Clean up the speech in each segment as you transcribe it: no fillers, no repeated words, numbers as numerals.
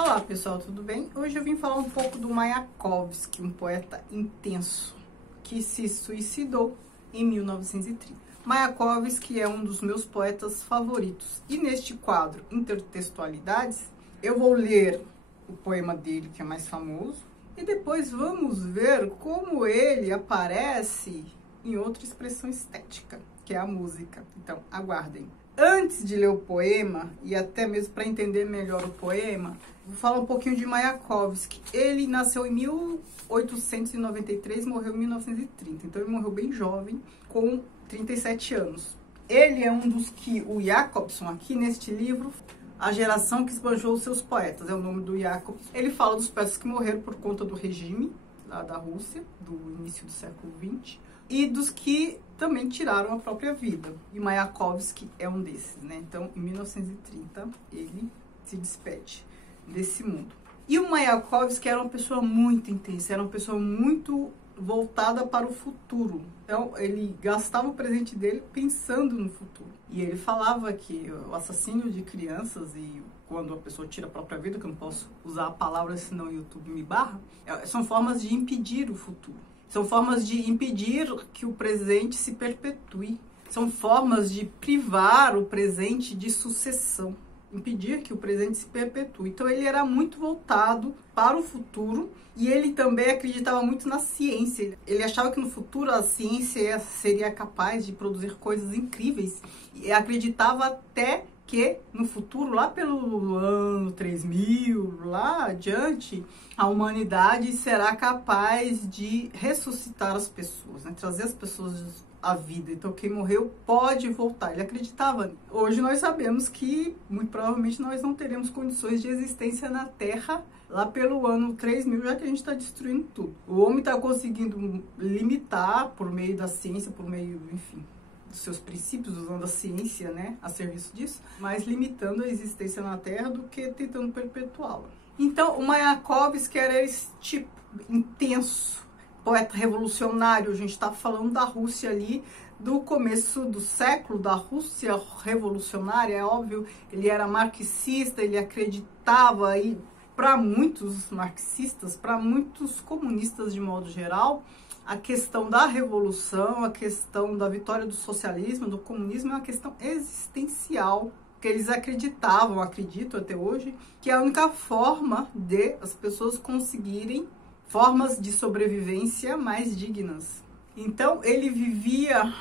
Olá pessoal, tudo bem? Hoje eu vim falar um pouco do Mayakovsky, um poeta intenso que se suicidou em 1930. Mayakovsky é um dos meus poetas favoritos e neste quadro Intertextualidades eu vou ler o poema dele, que é mais famoso, e depois vamos ver como ele aparece em outra expressão estética, que é a música. Então aguardem. Antes de ler o poema, e até mesmo para entender melhor o poema, vou falar um pouquinho de Mayakovsky. Ele nasceu em 1893 e morreu em 1930. Então ele morreu bem jovem, com 37 anos. Ele é um dos que o Jacobson, aqui neste livro, A Geração que Esbanjou os Seus Poetas, é o nome do Jacobson. Ele fala dos poetas que morreram por conta do regime lá da Rússia, do início do século XX, e dos que também tiraram a própria vida. E Mayakovsky é um desses, né? Então, em 1930, ele se despede desse mundo. E o Mayakovsky era uma pessoa muito intensa, era uma pessoa muito voltada para o futuro. Então, ele gastava o presente dele pensando no futuro. E ele falava que o assassínio de crianças e quando a pessoa tira a própria vida, que eu não posso usar a palavra, senão o YouTube me barra, são formas de impedir o futuro. São formas de impedir que o presente se perpetue. São formas de privar o presente de sucessão. Impedir que o presente se perpetue. Então ele era muito voltado para o futuro e ele também acreditava muito na ciência. Ele achava que no futuro a ciência seria capaz de produzir coisas incríveis. E acreditava até que no futuro, lá pelo ano 3000, lá adiante, a humanidade será capaz de ressuscitar as pessoas, né? Trazer as pessoas à vida. Então, quem morreu pode voltar. Ele acreditava. Hoje nós sabemos que, muito provavelmente, nós não teremos condições de existência na Terra lá pelo ano 3000, já que a gente está destruindo tudo. O homem está conseguindo limitar por meio da ciência, por meio, enfim, dos seus princípios, usando a ciência, né, a serviço disso, mais limitando a existência na Terra do que tentando perpetuá-la. Então, o Mayakovsky era esse tipo intenso, poeta revolucionário. A gente está falando da Rússia ali, do começo do século, da Rússia revolucionária, é óbvio. Ele era marxista, ele acreditava, e para muitos marxistas, para muitos comunistas de modo geral, a questão da revolução, a questão da vitória do socialismo, do comunismo, é uma questão existencial, que eles acreditavam, acredito até hoje, que é a única forma de as pessoas conseguirem formas de sobrevivência mais dignas. Então, ele vivia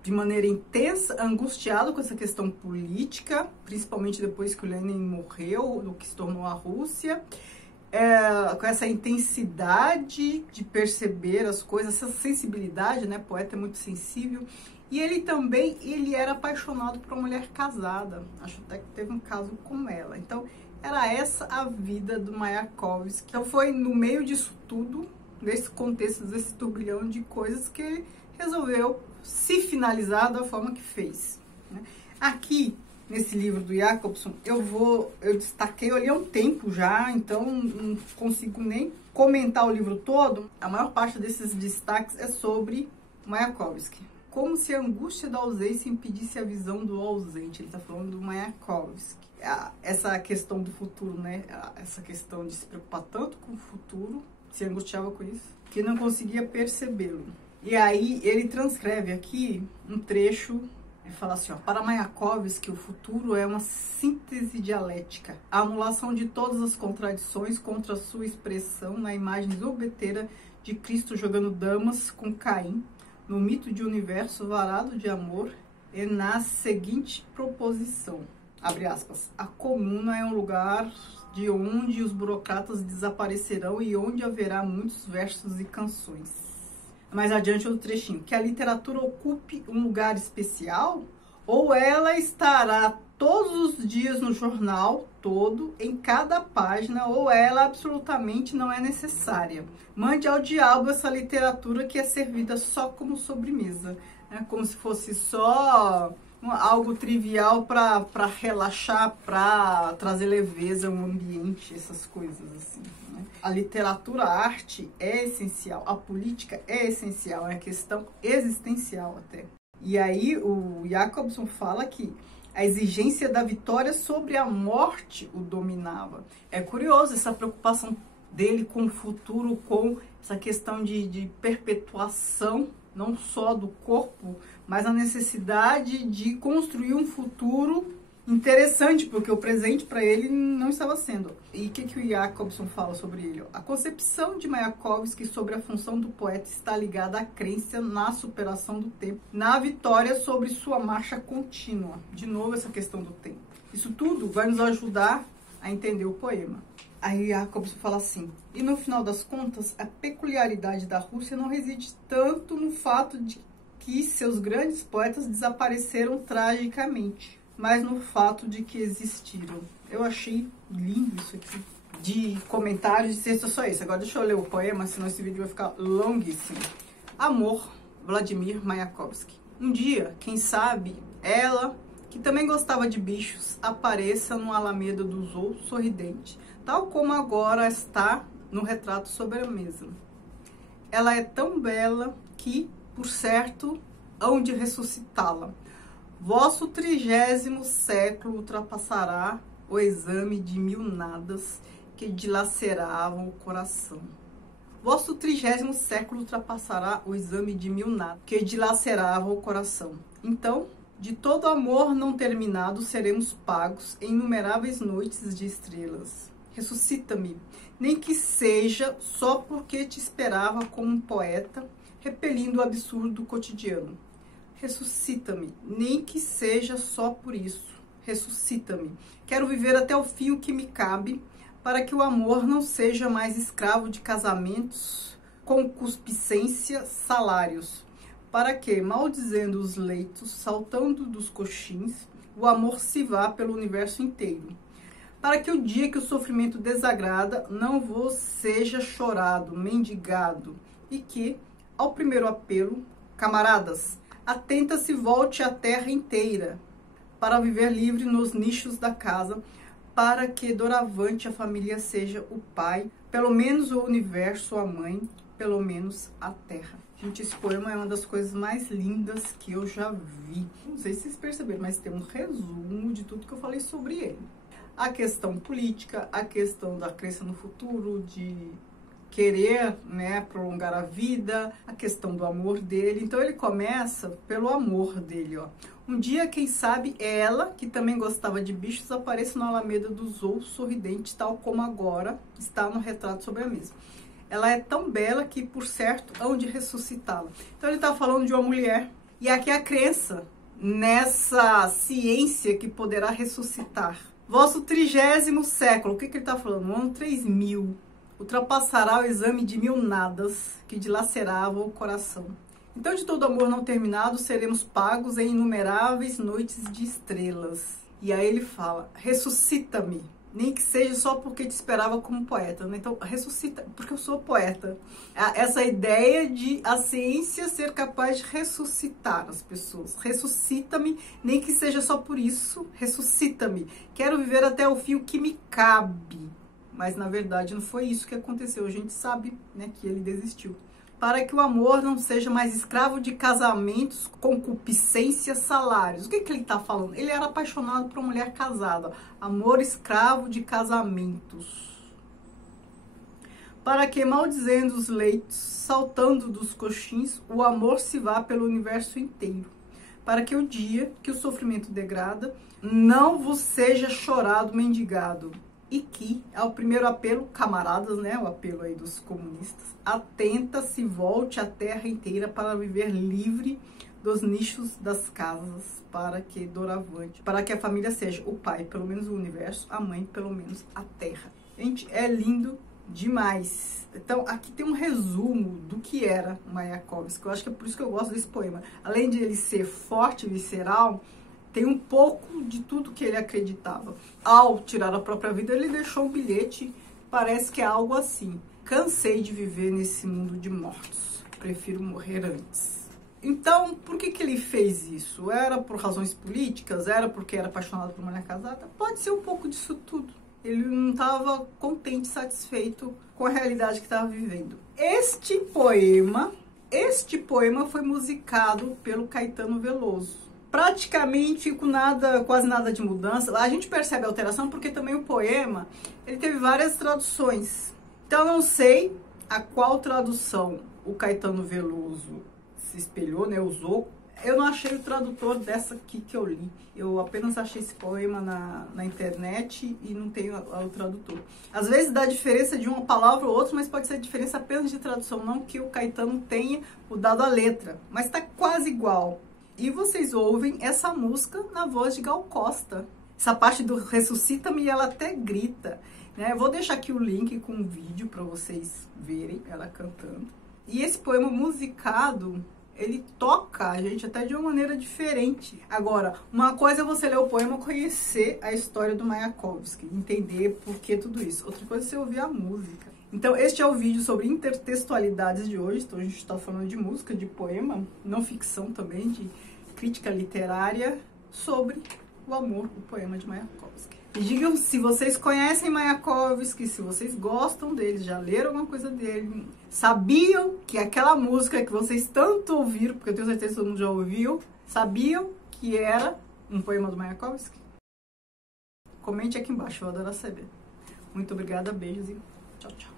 de maneira intensa, angustiado com essa questão política, principalmente depois que o Lenin morreu, do que se tornou a Rússia, com essa intensidade de perceber as coisas, essa sensibilidade, né? O poeta é muito sensível. E ele também, ele era apaixonado por uma mulher casada. Acho até que teve um caso com ela. Então, era essa a vida do Mayakovsky. Então, foi no meio disso tudo, nesse contexto, desse turbilhão de coisas, que ele resolveu se finalizar da forma que fez, né? Aqui, nesse livro do Jacobson, eu destaquei, eu li há um tempo já, então não consigo nem comentar o livro todo. A maior parte desses destaques é sobre Mayakovsky. Como se a angústia da ausência impedisse a visão do ausente. Ele está falando do Mayakovsky. Essa questão do futuro, né? Essa questão de se preocupar tanto com o futuro, se angustiava com isso, que não conseguia percebê-lo. E aí ele transcreve aqui um trecho. Ele fala assim, ó: para Mayakovsky, o futuro é uma síntese dialética, a anulação de todas as contradições contra sua expressão na imagem exorbeteira de Cristo jogando damas com Caim, no mito de universo varado de amor, e na seguinte proposição, abre aspas: a comuna é um lugar de onde os burocratas desaparecerão e onde haverá muitos versos e canções. Mais adiante outro trechinho: que a literatura ocupe um lugar especial, ou ela estará todos os dias no jornal todo, em cada página, ou ela absolutamente não é necessária. Mande ao diabo essa literatura que é servida só como sobremesa, né? Como se fosse só algo trivial para relaxar, para trazer leveza ao ambiente, essas coisas assim, né? A literatura, a arte é essencial, a política é essencial, é questão existencial até. E aí o Jacobson fala que A exigência da vitória sobre a morte o dominava. É curioso essa preocupação dele com o futuro, com essa questão de perpetuação, não só do corpo, mas a necessidade de construir um futuro interessante, porque o presente para ele não estava sendo. E o que o Jacobson fala sobre ele? A concepção de Mayakovsky sobre a função do poeta está ligada à crença na superação do tempo, na vitória sobre sua marcha contínua. De novo, essa questão do tempo. Isso tudo vai nos ajudar a entender o poema. Aí Jacobson fala assim: e no final das contas, a peculiaridade da Rússia não reside tanto no fato de que seus grandes poetas desapareceram tragicamente, mas no fato de que existiram. Eu achei lindo isso aqui. De comentários, de texto, só isso. Agora deixa eu ler o poema, senão esse vídeo vai ficar longuíssimo. Amor, Vladimir Mayakovsky. Um dia, quem sabe, ela, que também gostava de bichos, apareça no Alameda do Zoo sorridente, tal como agora está no retrato sobre a mesa. Ela é tão bela que, por certo, hão de ressuscitá-la. Vosso 30º século ultrapassará o exame de 1000 nadas que dilaceravam o coração. Vosso 30º século ultrapassará o exame de 1000 nadas que dilaceravam o coração. Então, de todo amor não terminado, seremos pagos em inumeráveis noites de estrelas. Ressuscita-me, nem que seja só porque te esperava como um poeta, repelindo o absurdo do cotidiano. Ressuscita-me, nem que seja só por isso. Ressuscita-me. Quero viver até o fim o que me cabe, para que o amor não seja mais escravo de casamentos, concupiscência, salários. Para que, maldizendo os leitos, saltando dos coxins, o amor se vá pelo universo inteiro. Para que o dia que o sofrimento desagrada não vos seja chorado, mendigado, e que, ao primeiro apelo, camaradas, atenta se volte a terra inteira, para viver livre nos nichos da casa, para que doravante a família seja o pai, pelo menos o universo a mãe, pelo menos a terra. Gente, esse poema é uma das coisas mais lindas que eu já vi. Não sei se vocês perceberam, mas tem um resumo de tudo que eu falei sobre ele. A questão política, a questão da crença no futuro, de querer, né, prolongar a vida, a questão do amor dele. Então ele começa pelo amor dele, ó. Um dia, quem sabe, ela, que também gostava de bichos, aparece no Alameda do Zoo sorridente, tal como agora está no retrato sobre a mesa. Ela é tão bela que, por certo, hão de ressuscitá-la. Então ele está falando de uma mulher, e aqui a crença nessa ciência que poderá ressuscitar. Vosso 30º século, o que ele está falando? No ano 3000, ultrapassará o exame de 1000 nadas que dilaceravam o coração. Então, de todo amor não terminado, seremos pagos em inumeráveis noites de estrelas. E aí ele fala: ressuscita-me, nem que seja só porque te esperava como poeta, né? Então, ressuscita, porque eu sou poeta. Essa ideia de a ciência ser capaz de ressuscitar as pessoas. Ressuscita-me, nem que seja só por isso, ressuscita-me. Quero viver até o fim o que me cabe. Mas, na verdade, não foi isso que aconteceu. A gente sabe, né, que ele desistiu. Para que o amor não seja mais escravo de casamentos, concupiscência, salários. O que ele está falando? Ele era apaixonado por uma mulher casada. Amor escravo de casamentos. Para que, maldizendo os leitos, saltando dos coxins, o amor se vá pelo universo inteiro. Para que o dia que o sofrimento degrada, não vos seja chorado, mendigado. E que, ao primeiro apelo, camaradas, né, o apelo aí dos comunistas, atenta se volte a terra inteira para viver livre dos nichos das casas, para que doravante, para que a família seja o pai, pelo menos o universo, a mãe, pelo menos a terra. Gente, é lindo demais. Então, aqui tem um resumo do que era Mayakovsky. Eu acho que é por isso que eu gosto desse poema. Além de ele ser forte e visceral, tem um pouco de tudo que ele acreditava. Ao tirar a própria vida, ele deixou um bilhete, parece que é algo assim: cansei de viver nesse mundo de mortos, prefiro morrer antes. Então, por que ele fez isso? Era por razões políticas? Era porque era apaixonado por uma mulher casada? Pode ser um pouco disso tudo. Ele não estava contente, satisfeito com a realidade que estava vivendo. Este poema foi musicado pelo Caetano Veloso. praticamente com quase nada de mudança. A gente percebe a alteração porque também o poema, ele teve várias traduções. Então eu não sei a qual tradução o Caetano Veloso se espelhou, né, usou. Eu não achei o tradutor dessa aqui que eu li. Eu apenas achei esse poema na internet e não tenho o tradutor. Às vezes dá diferença de uma palavra ou outra, mas pode ser diferença apenas de tradução, não que o Caetano tenha mudado a letra, mas tá quase igual. E vocês ouvem essa música na voz de Gal Costa. Essa parte do Ressuscita-me, ela até grita, né? Eu vou deixar aqui o link com o vídeo para vocês verem ela cantando. E esse poema musicado, ele toca a gente até de uma maneira diferente. Agora, uma coisa é você ler o poema, conhecer a história do Mayakovsky, entender por que tudo isso. Outra coisa é você ouvir a música. Então, este é o vídeo sobre intertextualidades de hoje. Então, a gente está falando de música, de poema, não ficção também, de crítica literária sobre o amor, o poema de Mayakovsky. E digam se vocês conhecem Mayakovsky, se vocês gostam dele, já leram alguma coisa dele, sabiam que aquela música que vocês tanto ouviram, porque eu tenho certeza que todo mundo já ouviu, sabiam que era um poema do Mayakovsky? Comente aqui embaixo, eu adoro saber. Muito obrigada, beijos e tchau, tchau.